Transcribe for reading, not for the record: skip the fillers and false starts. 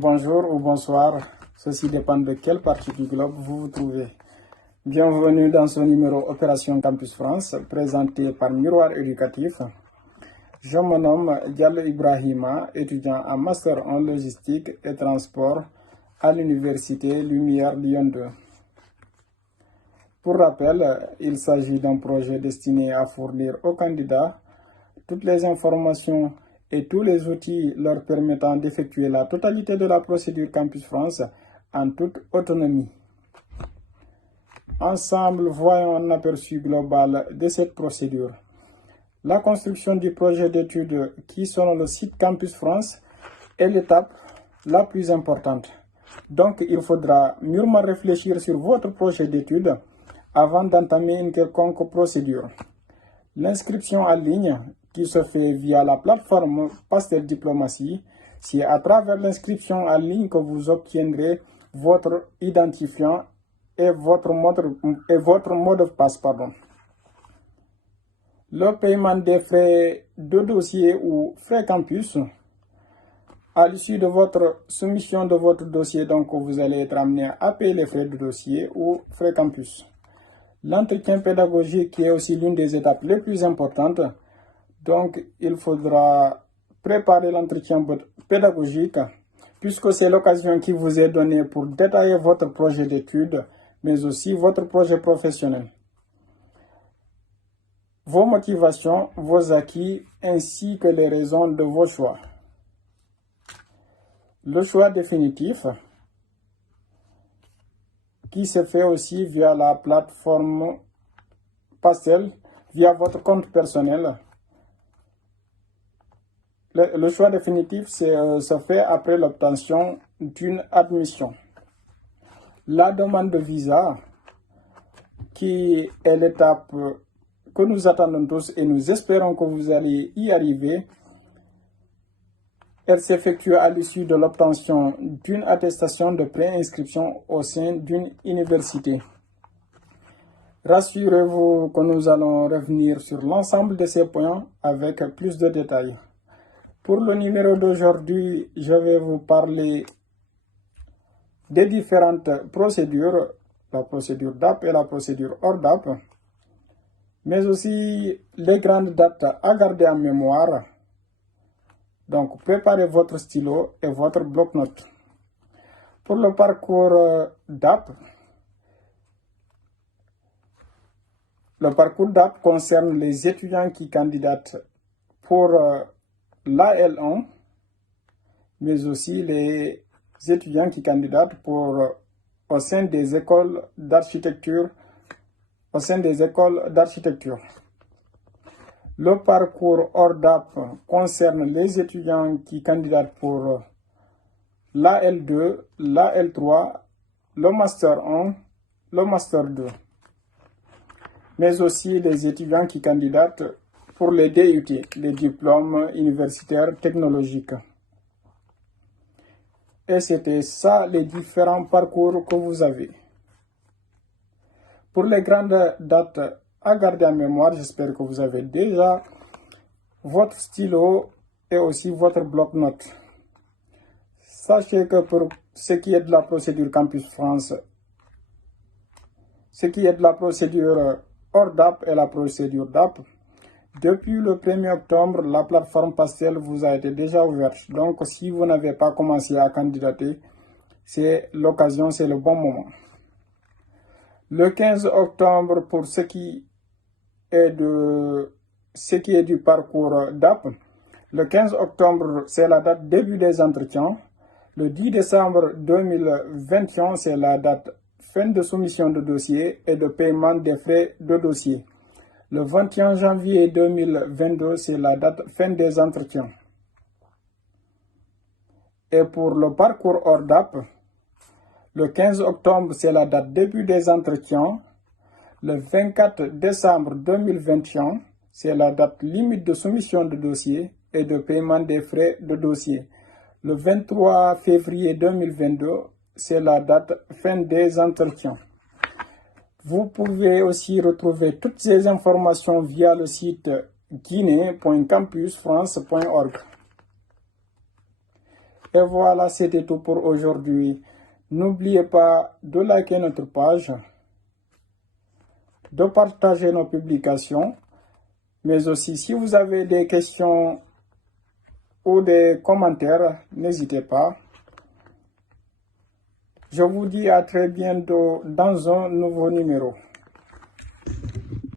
Bonjour ou bonsoir, ceci dépend de quelle partie du globe vous vous trouvez. Bienvenue dans ce numéro Opération Campus France, présenté par Miroir Éducatif. Je me nomme Diallo Ibrahima, étudiant en Master en Logistique et Transport à l'Université Lumière Lyon 2. Pour rappel, il s'agit d'un projet destiné à fournir aux candidats toutes les informations et tous les outils leur permettant d'effectuer la totalité de la procédure Campus France en toute autonomie. Ensemble, voyons un aperçu global de cette procédure. La construction du projet d'études qui, selon le site Campus France, est l'étape la plus importante. Donc, il faudra mûrement réfléchir sur votre projet d'études avant d'entamer une quelconque procédure. L'inscription en ligne qui se fait via la plateforme Pastel Diplomatie, c'est à travers l'inscription en ligne que vous obtiendrez votre identifiant et votre mot de passe. Le paiement des frais de dossier ou frais campus. À l'issue de votre soumission de votre dossier, donc vous allez être amené à payer les frais de dossier ou frais campus. L'entretien pédagogique qui est aussi l'une des étapes les plus importantes. Donc, il faudra préparer l'entretien pédagogique puisque c'est l'occasion qui vous est donnée pour détailler votre projet d'études, mais aussi votre projet professionnel. Vos motivations, vos acquis, ainsi que les raisons de vos choix. Le choix définitif qui se fait aussi via la plateforme Pastel, via votre compte personnel. Le choix définitif se fait après l'obtention d'une admission. La demande de visa, qui est l'étape que nous attendons tous et nous espérons que vous allez y arriver, elle s'effectue à l'issue de l'obtention d'une attestation de préinscription au sein d'une université. Rassurez-vous que nous allons revenir sur l'ensemble de ces points avec plus de détails. Pour le numéro d'aujourd'hui, je vais vous parler des différentes procédures, la procédure DAP et la procédure hors DAP, mais aussi les grandes dates à garder en mémoire. Donc, préparez votre stylo et votre bloc-notes. Pour le parcours DAP, le parcours DAP concerne les étudiants qui candidatent pour l'AL1, mais aussi les étudiants qui candidatent au sein des écoles d'architecture. Le parcours hors DAP concerne les étudiants qui candidatent pour l'AL2, l'AL3, le Master 1, le Master 2, mais aussi les étudiants qui candidatent pour les DUT, les diplômes universitaires technologiques. Et c'était ça les différents parcours que vous avez. Pour les grandes dates à garder en mémoire, j'espère que vous avez déjà votre stylo et aussi votre bloc-notes. Sachez que pour ce qui est de la procédure Campus France, ce qui est de la procédure hors DAP et la procédure DAP, depuis le 1er octobre, la plateforme Pastel vous a été déjà ouverte. Donc, si vous n'avez pas commencé à candidater, c'est l'occasion, c'est le bon moment. Le 15 octobre, pour ce qui est du parcours DAP, le 15 octobre, c'est la date début des entretiens. Le 10 décembre 2021, c'est la date fin de soumission de dossier et de paiement des frais de dossier. Le 21 janvier 2022, c'est la date fin des entretiens. Et pour le parcours hors DAP, le 15 octobre, c'est la date début des entretiens. Le 24 décembre 2021, c'est la date limite de soumission de dossier et de paiement des frais de dossier. Le 23 février 2022, c'est la date fin des entretiens. Vous pouvez aussi retrouver toutes ces informations via le site guinée.campusfrance.org. Et voilà, c'était tout pour aujourd'hui. N'oubliez pas de liker notre page, de partager nos publications, mais aussi si vous avez des questions ou des commentaires, n'hésitez pas. Je vous dis à très bientôt dans un nouveau numéro.